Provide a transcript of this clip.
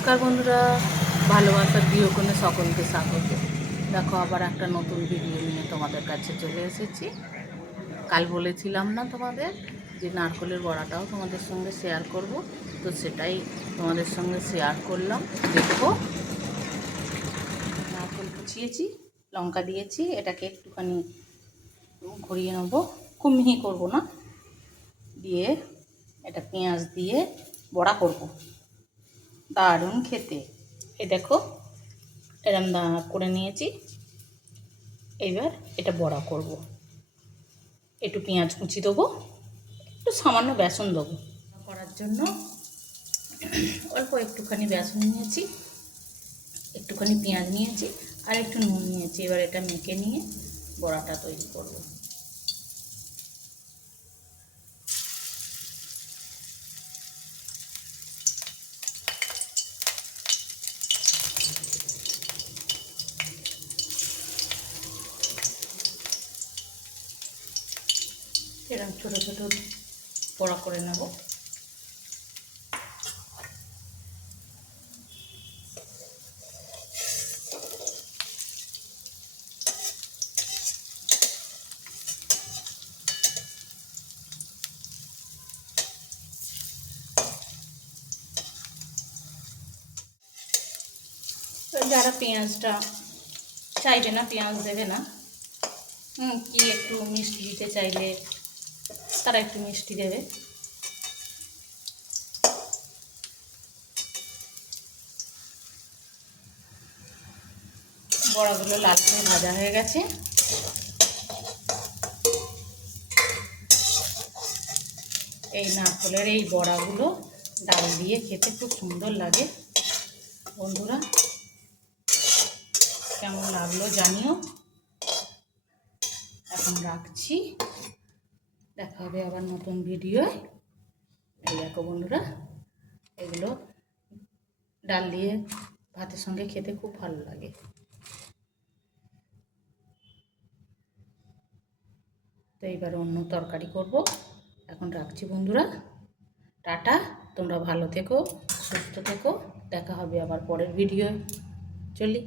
নমস্কার বন্ধুরা, ভালোবাসার গৃহকোণে সকলকে স্বাগত। দেখো, আবার একটা নতুন ভিডিও নিয়ে তোমাদের কাছে চলে এসেছি। কাল বলেছিলাম না তোমাদের যে নারকলের বড়াটাও তোমাদের সঙ্গে শেয়ার করব। তো সেটাই তোমাদের সঙ্গে শেয়ার করলাম। দেখো, নারকল কুচিয়েছি, লঙ্কা দিয়েছি, এটাকে একটুখানি ঘুরিয়ে নেব। খুব মিহি করব না। দিয়ে এটা পেঁয়াজ দিয়ে বড়া করব। দারুণ খেতে। এই দেখো এরম দা করে নিয়েছি। এইবার এটা বড়া করব। একটু পেঁয়াজ কুচি দেবো, একটু সামান্য বেসন দেবো। করার জন্য অল্প একটুখানি বেসন নিয়েছি, একটুখানি পেঁয়াজ নিয়েছি, আর একটু নুন নিয়েছি। এবার এটা মেখে নিয়ে বড়াটা তৈরি করব। এরকম ছোটো ছোটো বড়া করে নেব। যারা পেঁয়াজটা, চাইবে না, পেঁয়াজ দেবে না। কি একটু মিষ্টি দিতে চাইলে তারা একটু মিষ্টি দেবে। বড়াগুলো লাল করে ভাজা হয়ে গেছে। এই নারকলের এই বড়াগুলো ডাল দিয়ে খেতে খুব সুন্দর লাগে। বন্ধুরা, কেমন লাগল জানিও। এখন রাখছি। দেখা হবে আবার নতুন ভিডিও এই দেখো বন্ধুরা, এগুলো ডাল দিয়ে ভাতের সঙ্গে খেতে খুব ভালো লাগে। তো এইবার অন্য তরকারি করব। এখন রাখছি বন্ধুরা। টাটা, তোমরা ভালো থেকো, সুস্থ থেকো। দেখা হবে আবার পরের ভিডিও চলি।